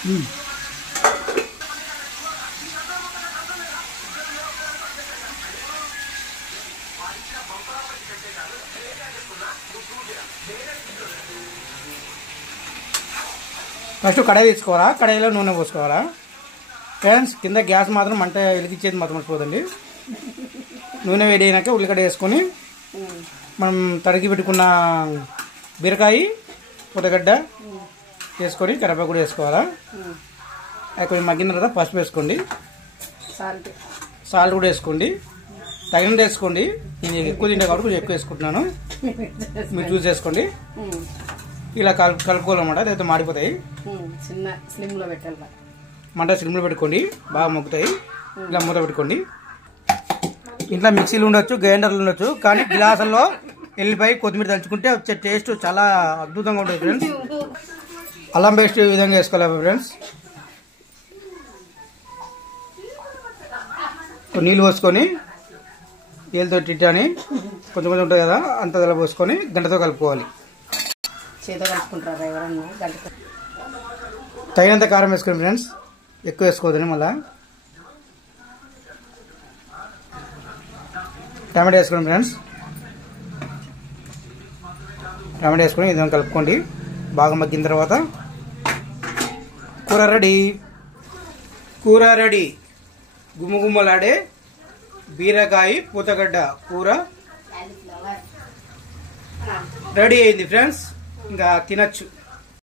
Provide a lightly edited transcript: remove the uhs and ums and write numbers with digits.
First కడాయి తీసుకోవాలా, కడాయిలో నూనె పోసుకోవాలా ఫ్రెండ్స్. కింద గ్యాస్ మాత్రం మంట వెలిగించేది మాత్రం మర్చిపోదండి. నూనె వేడి అయినాక ఉల్లిగడ్డ వేసుకొని మనం తడికి పెట్టుకున్న బీరకాయ, పొట్టగడ్డ వేసుకొని కరివేపాకు కూడా వేసుకోవాలా. అది కొంచెం మగ్గిన తర్వాత పసుపు వేసుకోండి, సాల్ట్ కూడా వేసుకోండి, తగినంత వేసుకోండి. నేను ఎక్కువ తింటా కాబట్టి కొంచెం ఎక్కువ వేసుకుంటున్నాను, మీరు చూస్ చేసుకోండి. ఇలా కలుపుకోవాలన్నమాట, లేకపోతే మాడిపోతాయి. మంట స్లిమ్లో పెట్టుకోండి, బాగా మొక్కుతాయి. ఇలా మూత పెట్టుకోండి. ఇంట్లో మిక్సీలు ఉండొచ్చు, గ్రైండర్లు ఉండొచ్చు, కానీ గ్లాసుల్లో ఎల్లిపాయ కొత్తిమీర దంచుకుంటే వచ్చే టేస్ట్ చాలా అద్భుతంగా ఉంటుంది ఫ్రెండ్స్. అల్లం పేస్ట్ ఈ విధంగా వేసుకోవాలి ఫ్రెండ్స్. నీళ్ళు పోసుకొని నీళ్ళతో టిట్టాని కొంచెం కొంచెం ఉంటుంది కదా, అంత తెల్ల పోసుకొని గంటతో కలుపుకోవాలి. తగినంత కారం వేసుకోండి ఫ్రెండ్స్, ఎక్కువ వేసుకోవద్దని. మళ్ళీ టమాటా వేసుకోండి ఫ్రెండ్స్. టమాటా వేసుకొని ఈ విధంగా కలుపుకోండి. బాగా మగ్గిన తర్వాత కూర రెడీ. కూర రెడీ. గుమ్మగుమ్మలాడే బీరకాయ పూతగడ్డ కూర రెడీ అయింది ఫ్రెండ్స్. ఇంకా తినచ్చు.